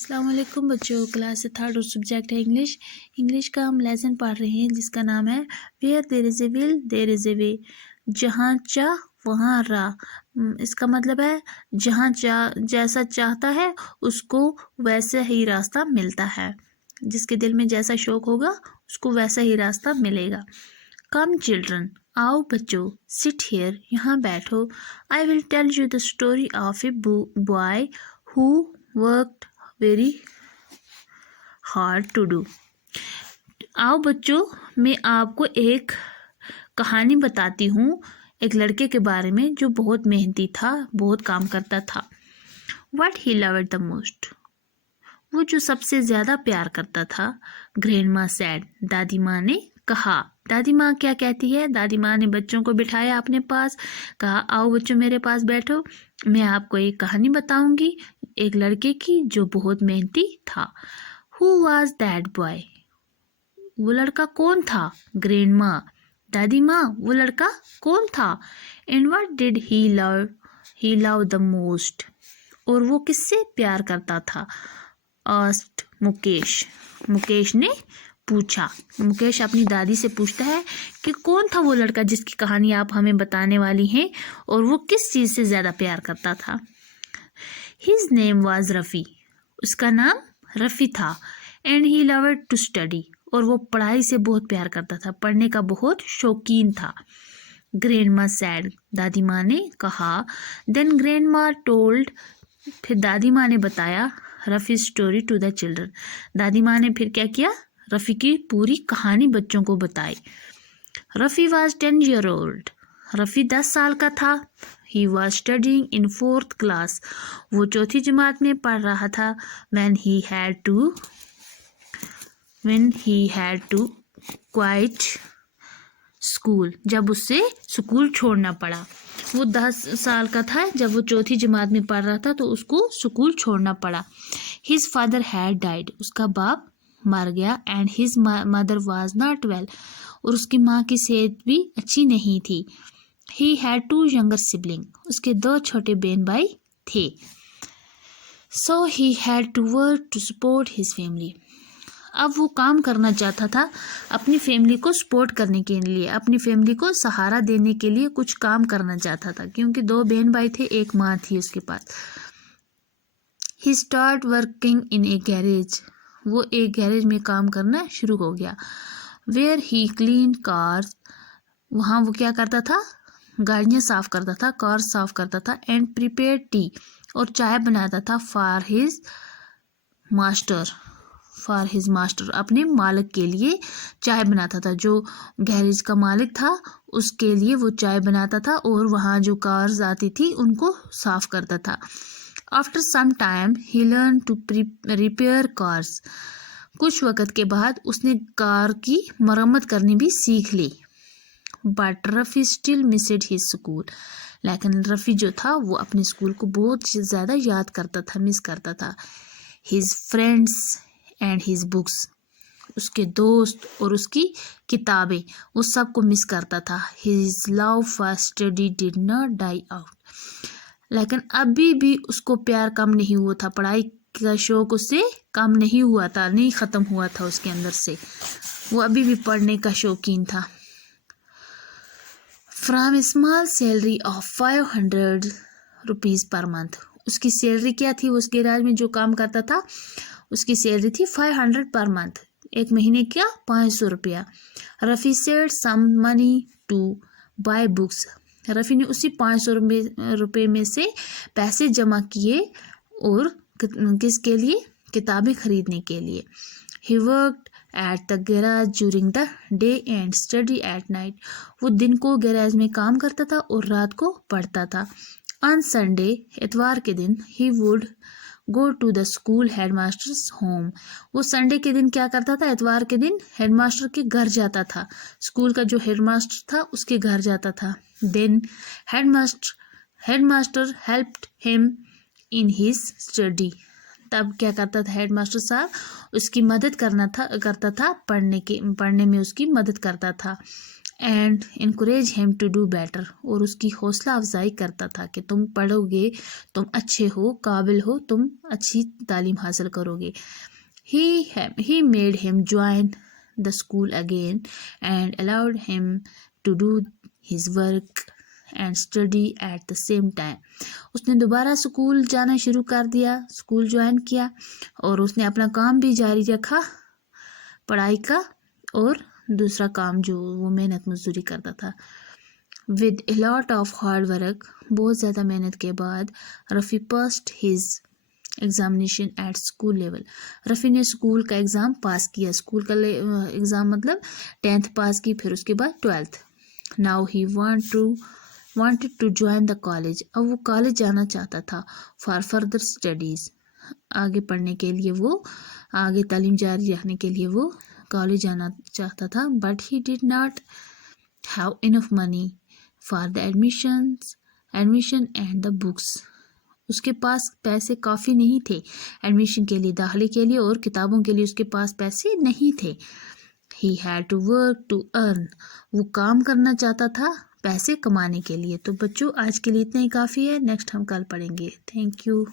अस्सलाम वालेकुम बच्चों। क्लास थर्ड और सब्जेक्ट है इंग्लिश। इंग्लिश का हम लेसन पढ़ रहे हैं जिसका नाम है where there is a will there is a way. जहाँ चाह वहाँ राह। इसका मतलब है जहाँ जैसा चाहता है उसको वैसा ही रास्ता मिलता है। जिसके दिल में जैसा शौक होगा उसको वैसा ही रास्ता मिलेगा। कम चिल्ड्रन, आओ बच्चों, सिट हियर, यहाँ बैठो। I will tell you the story of a boy who worked very hard to do. आओ बच्चों, मैं आपको एक कहानी बताती हूँ एक लड़के के बारे में जो बहुत मेहनती था, बहुत काम करता था। What he loved the most, वो जो सबसे ज़्यादा प्यार करता था। ग्रैंड माँ सैड, दादी माँ ने कहा। दादी माँ क्या कहती है? दादी माँ ने बच्चों को बिठाया अपने पास, कहा आओ बच्चों मेरे पास बैठो, मैं आपको एक कहानी बताऊंगी एक लड़के की जो बहुत मेहनती था। हु वॉज दैट बॉय, वो लड़का कौन था? ग्रैंड माँ, दादी माँ, वो लड़का कौन था? And what did he love the most, और वो किससे प्यार करता था? आस्क्ड मुकेश, मुकेश ने पूछा। मुकेश अपनी दादी से पूछता है कि कौन था वो लड़का जिसकी कहानी आप हमें बताने वाली हैं और वो किस चीज़ से ज़्यादा प्यार करता था। हिज नेम वाज रफ़ी, उसका नाम रफ़ी था। And he loved to study, और वो पढ़ाई से बहुत प्यार करता था, पढ़ने का बहुत शौकीन था। ग्रैंड माँ सैड, दादी माँ ने कहा। देन ग्रैंड माँ टोल्ड, फिर दादी माँ ने बताया Rafi story to the children. दादी माँ ने फिर क्या किया? रफ़ी की पूरी कहानी बच्चों को बताई। Rafi was 10 years old, Rafi 10 साल का था। He was studying in 4th class, वो 4th जमात में पढ़ रहा था। when he had to quit school, जब उससे स्कूल छोड़ना पड़ा। वो 10 साल का था जब वो 4th जमात में पढ़ रहा था तो उसको स्कूल छोड़ना पड़ा। हिज फादर हैड डाइड, उसका बाप मर गया। And his mother was not well, और उसकी माँ की सेहत भी अच्छी नहीं थी। ही हैड 2 younger सिबलिंग, उसके 2 छोटे बहन भाई थे। So he had to work to support his family, अब वो काम करना चाहता था अपनी फैमिली को सपोर्ट करने के लिए, अपनी फैमिली को सहारा देने के लिए कुछ काम करना चाहता था, क्योंकि 2 बहन भाई थे, एक माँ थी उसके पास। He start working in a garage, वो एक गैरेज में काम करना शुरू हो गया। वेयर ही क्लीन कार्स, वहाँ वो क्या करता था? गाड़ियाँ साफ करता था, कार साफ करता था। एंड प्रिपेयर टी, और चाय बनाता था। फॉर हिज मास्टर, अपने मालिक के लिए चाय बनाता था। जो गैरेज का मालिक था उसके लिए वो चाय बनाता था और वहाँ जो कार्स आती थी उनको साफ करता था। After some time he learn to repair cars, कुछ वक़्त के बाद उसने कार की मरम्मत करनी भी सीख ली। But Rafi still missed his school, लेकिन रफ़ी जो था वो अपने स्कूल को बहुत ज़्यादा याद करता था, मिस करता था। His friends and his books, उसके दोस्त और उसकी किताबें, वो सबको मिस करता था। His love for study did not die out, लेकिन अभी भी उसको प्यार कम नहीं हुआ था, पढ़ाई का शौक उससे कम नहीं हुआ था, नहीं ख़त्म हुआ था उसके अंदर से, वो अभी भी पढ़ने का शौकीन था। From A small salary of 500 rupees per month, उसकी सैलरी क्या थी? उस गैराज में जो काम करता था उसकी सैलरी थी 500 पर मंथ, एक महीने क्या 500 रुपया। Rafi said some money to buy books, Rafi ने उसी 500 रुपये में से पैसे जमा किए, और किसके लिए? किताबें खरीदने के लिए। He worked at the garage during the day and study at night, वो दिन को गैराज में काम करता था और रात को पढ़ता था। ऑन संडे, इतवार के दिन, he would go to the school headmaster's home, वो संडे के दिन क्या करता था? इतवार के दिन हेडमास्टर के घर जाता था, स्कूल का जो हेडमास्टर था उसके घर जाता था। Then headmaster helped him in his study, तब क्या करता था हेडमास्टर साहब? उसकी मदद करता था, पढ़ने में उसकी मदद करता था। And encourage him to do better, اور اس کی حوصلہ افزائی کرتا تھا کہ تم پڑھو گے، تم اچھے ہو، قابل ہو، تم اچھی تعلیم حاصل کرو گے. He made him join the school again and allowed him to do his work and study at the same time. اس نے دوبارہ اسکول جانا شروع کر دیا، اسکول جوائن کیا، اور اس نے اپنا کام بھی جاری رکھا پڑھائی کا، اور دوسرا کام جو وہ محنت مزدوری کرتا تھا. with a lot of hard work، بہت زیادہ محنت کے بعد، Rafi passed his examination at school level. Rafi نے اسکول کا ایگزام پاس کیا. اسکول کا ایگزام مطلب 10th پاس کی، پھر اس کے بعد 12th. Now he wanted to join the college. اب وہ کالج جانا چاہتا تھا. فار فردر اسٹڈیز، آگے پڑھنے کے لیے، وہ آگے تعلیم جاری رکھنے کے لیے وہ کالج جانا چاہتا تھا. But he did not have enough money for the admission and the books. اس کے پاس پیسے کافی نہیں تھے ایڈمیشن کے لیے، داخلے کے لیے، اور کتابوں کے لیے اس کے پاس پیسے نہیں تھے. He had to work to earn, وہ کام کرنا چاہتا تھا پیسے کمانے کے لیے. تو بچوں آج کے لیے اتنا ہی کافی ہے. نیکسٹ ہم کل پڑھیں گے. Thank you.